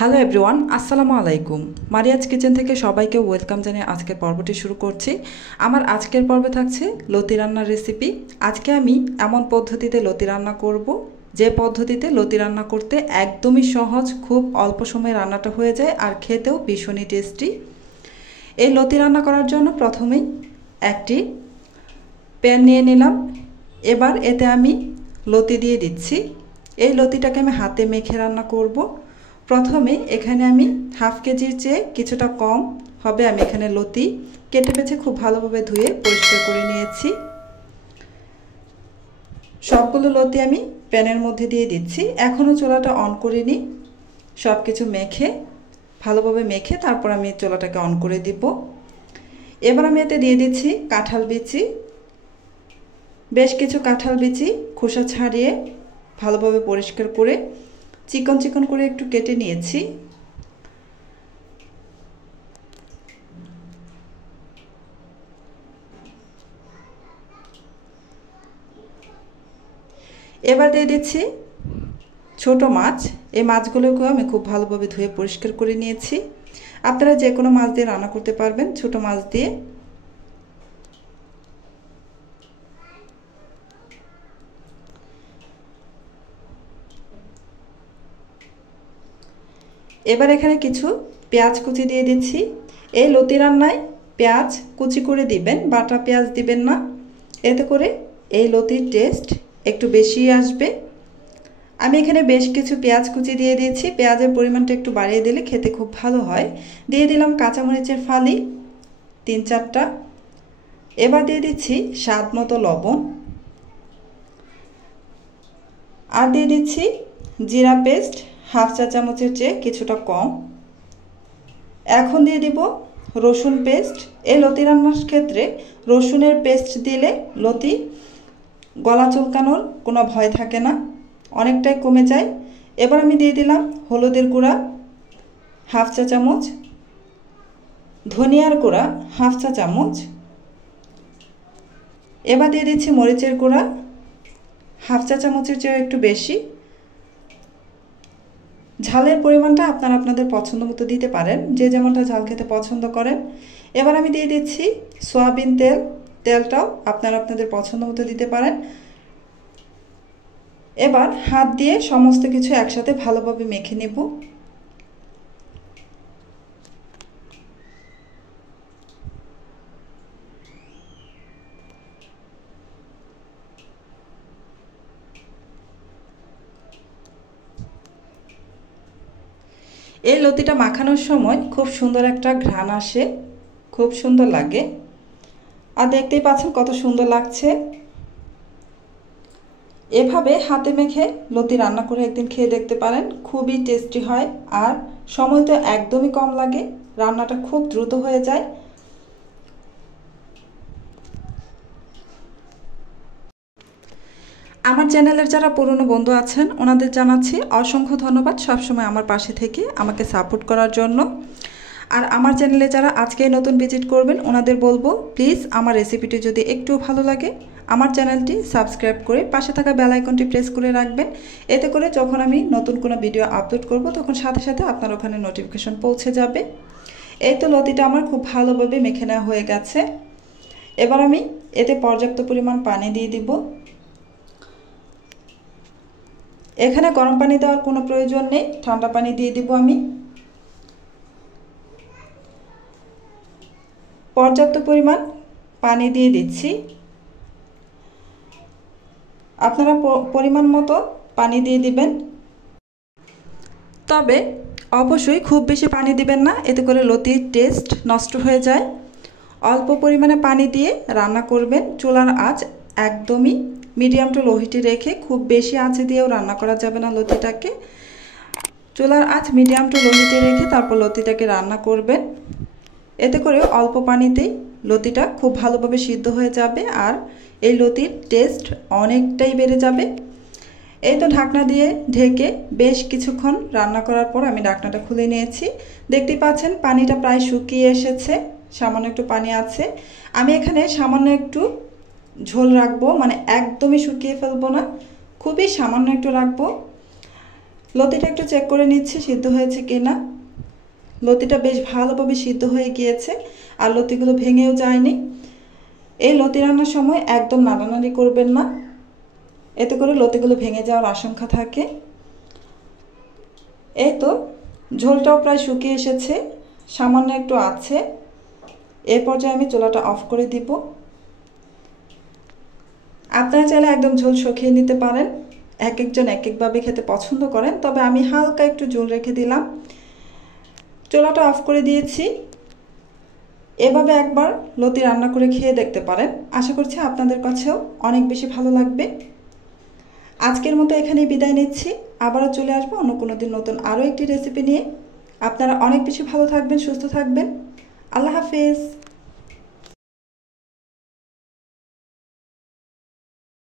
Hello everyone, আসসালামু আলাইকুম। Mariya's kitchen থেকে সবাইকে ওয়েলকাম জানিয়ে আজকের পর্বটি শুরু করছি। আমার আজকের পর্বে থাকছে লতি রান্নার রেসিপি। আজকে আমি এমন পদ্ধতিতে লতি রান্না করব যে পদ্ধতিতে লতি রান্না করতে একদমই সহজ, খুব অল্প সময়ে রান্নাটা হয়ে যায় আর খেতেও ভীষণই টেস্টি। এই লতি রান্না করার জন্য প্রথমেই একটি প্যান নিয়ে নিলাম। এবার এতে আমি লতি দিয়ে দিচ্ছি। এই লতিটাকে আমি হাতে মেখে রান্না করব। প্রথমে এখানে আমি হাফ কেজির চেয়ে কিছুটা কম হবে আমি এখানে লতি কেটে বেছে খুব ভালোভাবে ধুয়ে পরিষ্কার করে নিয়েছি। সবগুলো লতি আমি প্যানের মধ্যে দিয়ে দিচ্ছি। এখনও চুলাটা অন করিনি। সব কিছু ভালোভাবে মেখে তারপর আমি চুলাটাকে অন করে দিব। এবার আমি এতে দিয়ে দিচ্ছি কাঁঠাল বিচি। বেশ কিছু কাঁঠাল বিচি খোসা ছাড়িয়ে ভালোভাবে পরিষ্কার করে চিকন চিকন করে একটু কেটে নিয়েছি। এবার দিয়ে দিচ্ছি ছোট মাছ। এই মাছগুলোকেও আমি খুব ভালোভাবে ধুয়ে পরিষ্কার করে নিয়েছি। আপনারা যে কোনো মাছ দিয়ে রান্না করতে পারবেন, ছোট মাছ দিয়ে। এবার এখানে কিছু পেঁয়াজ কুচি দিয়ে দিচ্ছি। এই লতি রান্নায় পেঁয়াজ কুচি করে দিবেন, বাটা পেঁয়াজ দিবেন না। এতে করে এই লতির টেস্ট একটু বেশি আসবে। আমি এখানে বেশ কিছু পেঁয়াজ কুচি দিয়ে দিয়েছি। পেঁয়াজের পরিমাণটা একটু বাড়িয়ে দিলে খেতে খুব ভালো হয়। দিয়ে দিলাম কাঁচামরিচের ফালি 3-4টা। এবার দিয়ে দিচ্ছি স্বাদ মতো লবণ, আর দিয়ে দিচ্ছি জিরা পেস্ট হাফ চা চামচের চেয়ে কিছুটা কম। এখন দিয়ে দিব রসুন পেস্ট। এই লতি রান্নার ক্ষেত্রে রসুনের পেস্ট দিলে লতি গলা চুলকানোর কোনো ভয় থাকে না, অনেকটাই কমে যায়। এবার আমি দিয়ে দিলাম হলুদের গুঁড়া হাফ চা চামচ, ধনিয়ার গুঁড়া হাফ চা চামচ। এবার দিয়ে দিচ্ছি মরিচের গুঁড়া হাফ চা চামচের চেয়ে একটু বেশি। ঝালের পরিমাণটা আপনারা আপনাদের পছন্দ মতো দিতে পারেন, যে যেমনটা ঝাল খেতে পছন্দ করেন। এবার আমি দিয়ে দিচ্ছি সয়াবিন তেল। তেলটাও আপনারা আপনাদের পছন্দ মতো দিতে পারেন। এবার হাত দিয়ে সমস্ত কিছু একসাথে ভালোভাবে মেখে নেব। এই লতিটা মাখানোর সময় খুব সুন্দর একটা ঘ্রাণ আসে, খুব সুন্দর লাগে। আর দেখতেই পাচ্ছেন কত সুন্দর লাগছে। এভাবে হাতে মেখে লতি রান্না করে একদিন খেয়ে দেখতে পারেন, খুবই টেস্টি হয়। আর সময় তো একদমই কম লাগে, রান্নাটা খুব দ্রুত হয়ে যায়। আমার চ্যানেলের যারা পুরনো বন্ধু আছেন ওনাদের জানাচ্ছি অসংখ্য ধন্যবাদ সবসময় আমার পাশে থেকে আমাকে সাপোর্ট করার জন্য। আর আমার চ্যানেলে যারা আজকে নতুন ভিজিট করবেন ওনাদের বলবো, প্লিজ আমার রেসিপিটি যদি একটু ভালো লাগে আমার চ্যানেলটি সাবস্ক্রাইব করে পাশে থাকা বেল আইকনটি প্রেস করে রাখবেন। এতে করে যখন আমি নতুন কোনো ভিডিও আপলোড করব তখন সাথে সাথে আপনার ওখানে নোটিফিকেশন পৌঁছে যাবে। এই তো লতিটা আমার খুব ভালোভাবে মেখে নেওয়া হয়ে গেছে। এবার আমি এতে পর্যাপ্ত পরিমাণ পানি দিয়ে দিব। এখানে গরম পানি দেওয়ার কোনো প্রয়োজন নেই, ঠান্ডা পানি দিয়ে দিব আমি। পর্যাপ্ত পরিমাণ পানি দিয়ে দিচ্ছি। আপনারা পরিমাণ মতো পানি দিয়ে দিবেন, তবে অবশ্যই খুব বেশি পানি দিবেন না, এতে করে লতির টেস্ট নষ্ট হয়ে যায়। অল্প পরিমাণে পানি দিয়ে রান্না করবেন। চুলার আঁচ একদমই মিডিয়াম টু লো হিটে রেখে, খুব বেশি আঁচে দিয়েও রান্না করা যাবে না লতিটাকে। চুলার আঁচ মিডিয়াম টু লো হিটে রেখে তারপর লতিটাকে রান্না করবেন। এতে করে অল্প পানিতেই লতিটা খুব ভালোভাবে সিদ্ধ হয়ে যাবে আর এই লতির টেস্ট অনেকটাই বেড়ে যাবে। এই তো ঢাকনা দিয়ে ঢেকে বেশ কিছুক্ষণ রান্না করার পর আমি ঢাকনাটা খুলে নিয়েছি। দেখতেই পাচ্ছেন পানিটা প্রায় শুকিয়ে এসেছে, সামান্য একটু পানি আছে। আমি এখানে সামান্য একটু ঝোল রাখবো, মানে একদমই শুকিয়ে ফেলবো না, খুবই সামান্য একটু রাখবো। লতিটা একটু চেক করে নিচ্ছি সিদ্ধ হয়েছে কিনা। লতিটা বেশ ভালোভাবে সিদ্ধ হয়ে গিয়েছে আর লতিগুলো ভেঙেও যায়নি। এই লতি রান্নার সময় একদম নাড়ানাড়ি করবেন না, এতে করে লতিগুলো ভেঙে যাওয়ার আশঙ্কা থাকে। এই তো ঝোলটাও প্রায় শুকিয়ে এসেছে, সামান্য একটু আছে। এর পর্যায়ে আমি চুলাটা অফ করে দিব। আপনারা চাইলে একদম ঝোল শুকিয়ে নিতে পারেন, এক একজন এক একভাবে খেতে পছন্দ করেন, তবে আমি হালকা একটু ঝোল রেখে দিলাম। চুলাটা অফ করে দিয়েছি। এভাবে একবার লতি রান্না করে খেয়ে দেখতে পারেন, আশা করছি আপনাদের কাছেও অনেক বেশি ভালো লাগবে। আজকের মতো এখানেই বিদায় নিচ্ছি, আবারও চলে আসবো অন্য কোনো দিন নতুন আরও একটি রেসিপি নিয়ে। আপনারা অনেক বেশি ভালো থাকবেন, সুস্থ থাকবেন। আল্লাহ হাফেজ।